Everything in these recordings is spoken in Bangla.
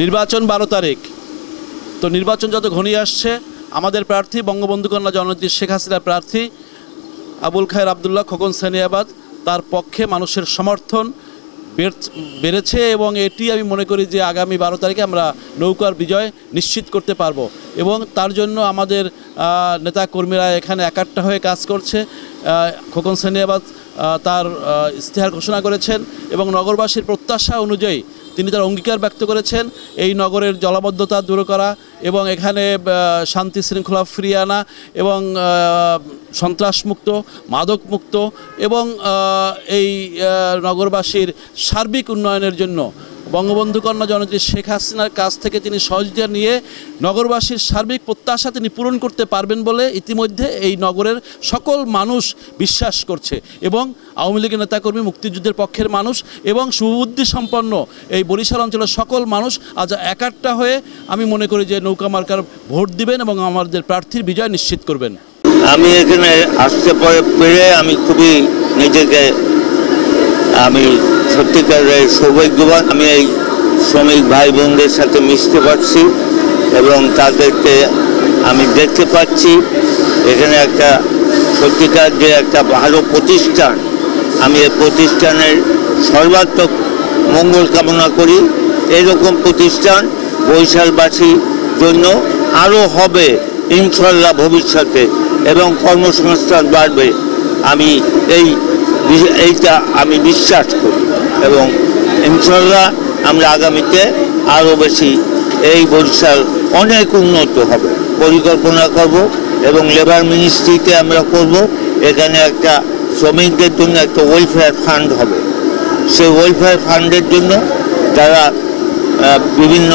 নির্বাচন 12 তারিখ। তো নির্বাচন যত ঘনিয়ে আসছে, আমাদের প্রার্থী বঙ্গবন্ধু কন্যা জননেত্রী শেখ হাসিনার প্রার্থী আবুল খায়ের আবদুল্লাহ খোকন সেনিয়াবাদ, তার পক্ষে মানুষের সমর্থন বেড়েছে এবং এটি আমি মনে করি যে আগামী 12 তারিখে আমরা নৌকার বিজয় নিশ্চিত করতে পারবো। এবং তার জন্য আমাদের নেতা কর্মীরা এখানে একাট্টা হয়ে কাজ করছে। খোকন সেনিয়াবাদ তার ইস্তেহার ঘোষণা করেছেন এবং নগরবাসীর প্রত্যাশা অনুযায়ী তিনি তার অঙ্গীকার ব্যক্ত করেছেন এই নগরের জলাবদ্ধতা দূর করা এবং এখানে শান্তি শৃঙ্খলা ফিরিয়ে আনা এবং সন্ত্রাসমুক্ত, মাদকমুক্ত এবং এই নগরবাসীর সার্বিক উন্নয়নের জন্য বঙ্গবন্ধু কন্যা জননেত্রী শেখ হাসিনার কাছ থেকে তিনি সহযোগিতা নিয়ে নগরবাসীর সার্বিক প্রত্যাশা তিনি পূরণ করতে পারবেন বলে ইতিমধ্যে এই নগরের সকল মানুষ বিশ্বাস করছে। এবং আওয়ামী লীগের নেতাকর্মী, মুক্তিযুদ্ধের পক্ষের মানুষ এবং সুবুদ্ধি সম্পন্ন এই বরিশাল অঞ্চলের সকল মানুষ আজ একাট্টা হয়ে আমি মনে করি যে নৌকা মার্কার ভোট দিবেন এবং আমাদের প্রার্থীর বিজয় নিশ্চিত করবেন। আমি এখানে আসতে পেরে আমি খুবই নিজেকে সত্যিকারের সৌভাগ্যবান। আমি এই শ্রমিক ভাই বোনদের সাথে মিশতে পারছি এবং তাদেরকে আমি দেখতে পাচ্ছি এখানে একটা সত্যিকার যে একটা ভালো প্রতিষ্ঠান। আমি এই প্রতিষ্ঠানের সর্বাত্মক মঙ্গল কামনা করি। এরকম প্রতিষ্ঠান বরিশালবাসীর জন্য আরও হবে ইনশাল্লাহ ভবিষ্যতে এবং কর্মসংস্থান বাড়বে। আমি এইটা আমি বিশ্বাস করি এবং ইনশাল্লাহ আমরা আগামীতে আরও বেশি এই বরিশাল অনেক উন্নত হবে। পরিকল্পনা করব এবং লেবার মিনিস্ট্রিতে আমরা করব। এখানে একটা শ্রমিকদের জন্য একটা ওয়েলফেয়ার ফান্ড হবে। সেই ওয়েলফেয়ার ফান্ডের জন্য যারা বিভিন্ন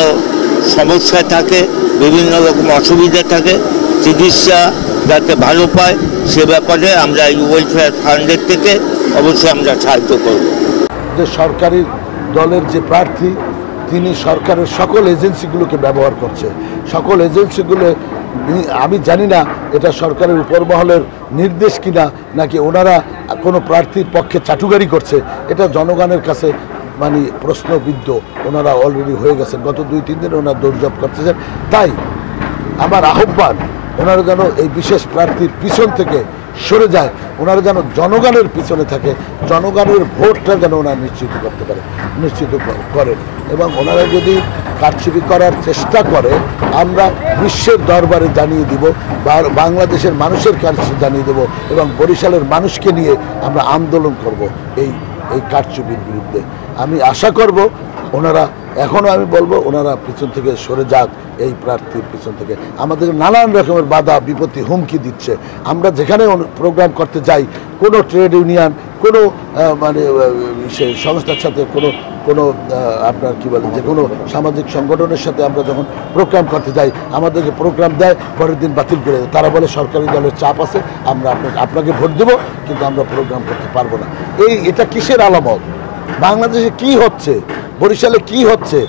সমস্যায় থাকে, বিভিন্ন রকম অসুবিধা থাকে, চিকিৎসা যাতে ভালো পায় সে ব্যাপারে আমরা এই ওয়েলফেয়ার ফান্ডের থেকে অবশ্যই আমরা সাহায্য করব। যে সরকারি দলের যে প্রার্থী তিনি সরকারের সকল এজেন্সিগুলোকে ব্যবহার করছে। সকল এজেন্সিগুলো আমি জানি না এটা সরকারের উপরমহলের নির্দেশ কিনা নাকি ওনারা কোনো প্রার্থীর পক্ষে চাটুকারি করছে, এটা জনগণের কাছে মানে প্রশ্নবিদ্ধ। ওনারা অলরেডি হয়ে গেছেন, গত 2-3 দিন ওনারা দৌড়ঝাঁপ করতেছেন। তাই আমার আহ্বান ওনারা যেন এই বিশেষ প্রার্থীর পিছন থেকে সরে যায়, ওনারা যেন জনগণের পিছনে থাকে, জনগণের ভোটটা যেন ওনারা নিশ্চিত করতে পারে, নিশ্চিত করেন। এবং ওনারা যদি কারচুপি করার চেষ্টা করে আমরা বিশ্বের দরবারে জানিয়ে দিব, বাংলাদেশের মানুষের কাছে জানিয়ে দেব এবং বরিশালের মানুষকে নিয়ে আমরা আন্দোলন করব এই কারচুপির বিরুদ্ধে। আমি আশা করব ওনারা, এখনও আমি বলবো ওনারা পিছন থেকে সরে যাক। এই প্রার্থীর পিছন থেকে আমাদের নানান রকমের বাধা বিপত্তি হুমকি দিচ্ছে। আমরা যেখানে প্রোগ্রাম করতে যাই, কোনো ট্রেড ইউনিয়ন, কোনো মানে সংস্থার সাথে কোনো আপনার কী বলে যে কোনো সামাজিক সংগঠনের সাথে আমরা যখন প্রোগ্রাম করতে যাই আমাদেরকে প্রোগ্রাম দেয়, পরের দিন বাতিল করে দেয়। তারা বলে সরকারি দলের চাপ আছে, আমরা আপনাকে ভোট দেবো কিন্তু আমরা প্রোগ্রাম করতে পারবো না। এটা কিসের আলামত? বাংলাদেশে কি হচ্ছে, বরিশালে কি হচ্ছে?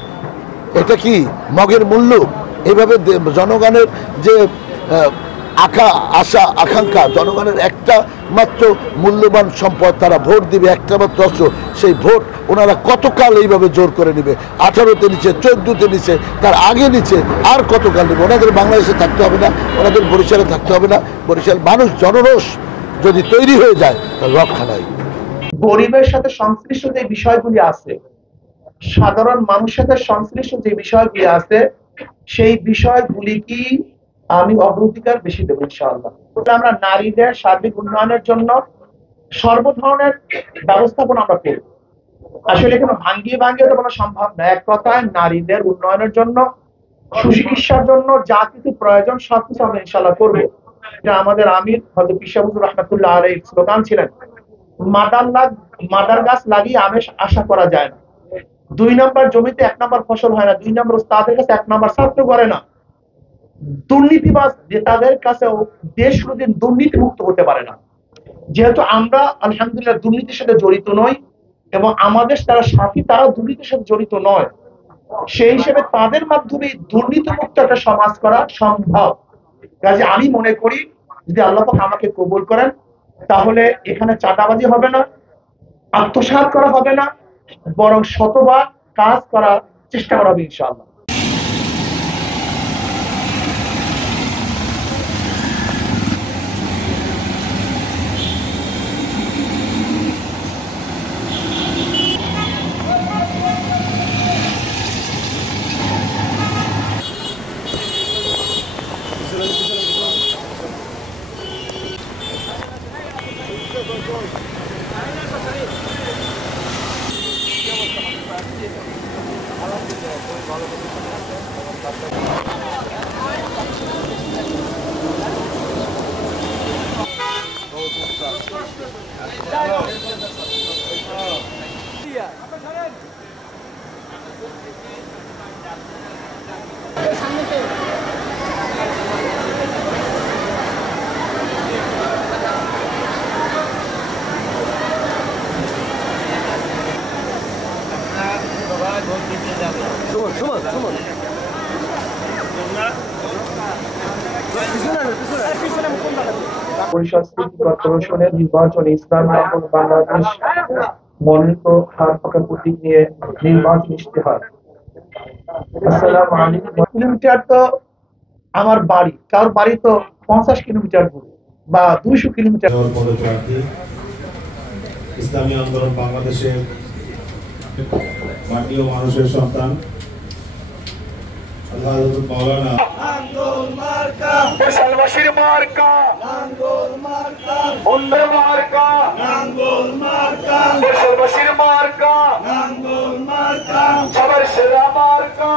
এটা কি মগের মূল্য? এইভাবে জনগণের যে আশা আকাঙ্ক্ষা, জনগণের একটা মাত্র মূল্যবান সম্পদ, তারা ভোট দিবে একটা মাত্র অস্ত্র, সেই ভোট ওনারা কতকাল এইভাবে জোর করে নেবে? 18তে নিচে, 14তে নিচে, তার আগে নিচে, আর কতকাল নেবে? ওনাদের বাংলাদেশে থাকতে হবে না, ওনাদের বরিশালে থাকতে হবে না। বরিশাল মানুষ জনরোষ যদি তৈরি হয়ে যায় তার রক্ষা নাই। গরিবের সাথে সংশ্লিষ্ট যে বিষয়গুলি আছে, সাধারণ মানুষের সাথে সংশ্লিষ্ট যে বিষয়গুলি আছে, সেই বিষয়গুলি কি আমি অগ্রাধিকার বেশি দেবো ইনশাআল্লাহ। আমরা নারীদের সার্বিক উন্নয়নের জন্য সর্ব ধরনের ব্যবস্থাপনা আমরা করব। আসলে এখানে ভাঙ্গিয়ে ওটা বলা সম্ভব না। এক কথায় নারীদের উন্নয়নের জন্য, সুচিকিৎসার জন্য যা কিছু প্রয়োজন সবকিছু আমরা ইনশাআল্লাহ করবো। এটা আমাদের আমির হযরত পীর সাহেব হুজুর রাহমাতুল্লাহ আলাইহির স্লোগান ছিলেন, মাদার গাছ লাগিয়ে আমের আশা করা যায় না। 2 নম্বর জমিতে 1 নম্বর ফসল হয় না। 2 নম্বর উস্তাদের কাছে 1 নম্বর ছাত্র করে না। দুর্নীতিবাজ নেতাদের কাছেও দেশ কোনোদিন দুর্নীতি মুক্ত হতে পারে না। যেহেতু আমরা আলহামদুলিল্লাহ দুর্নীতির সাথে জড়িত নই এবং আমাদের তারা সাথী তারা দুর্নীতির সাথে জড়িত নয়, সেই হিসেবে তাদের মাধ্যমে দুর্নীতি মুক্ত একটা সমাজ করা সম্ভব। কাজে আমি মনে করি যদি আল্লাহ পাক আমাকে কবুল করেন তাহলে এখানে চাঁদাবাজি হবে না, আত্মসাৎ করা হবে না, বরং শতভাগ কাজ করার চেষ্টা করা হবে ইনশাআল্লাহ। পরিষদ স্মৃতি কর্পোরেশনের নির্বাচনে ইসলাম এবং বাংলাদেশ মনোনীত হার পাকা প্রতীক নিয়ে নির্বাচন ইশতেহার। আসসালামু আলাইকুম। কিলোমিটার তো আমার বাড়ি, কার বাড়ি তো 50 কিলোমিটার দূরে বা 200 কিলোমিটার। ইসলামী আন্দোলন বাংলাদেশের মাটি ও মানুষের সন্তান মাওলানা দেশবাসীর মার্কা নাঙ্গল মার্কা, অন্যের মার্কা নাঙ্গল মার্কা, দেশবাসীর মার্কা নাঙ্গল মার্কা, সবার সেরা মার্কা